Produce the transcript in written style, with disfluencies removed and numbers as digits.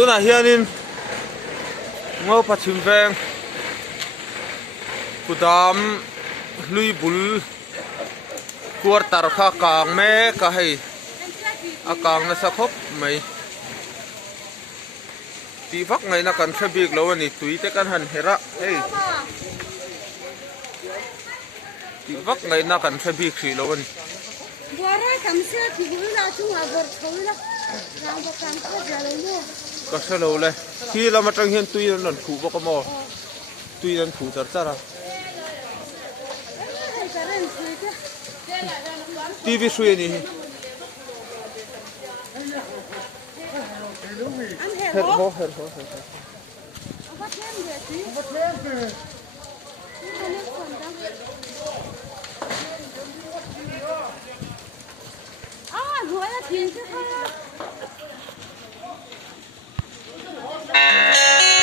tuna hianin ngo pachim veng kudam lui bul quarter kha kang me ka hei akang na sakhop mai ti vak ngai na kan thabik lo ani tui te kan han hera hei ti vak ngai na kan thabik si lo ani Guara kamse ki gula chunga gor thoila rang ba kan kha jalo mo ka se lo le khi la ma tang hian tui nan thu ba ka mo tui nan thu tar tara TV suy ni her ho à, rồi là tiền chứ không?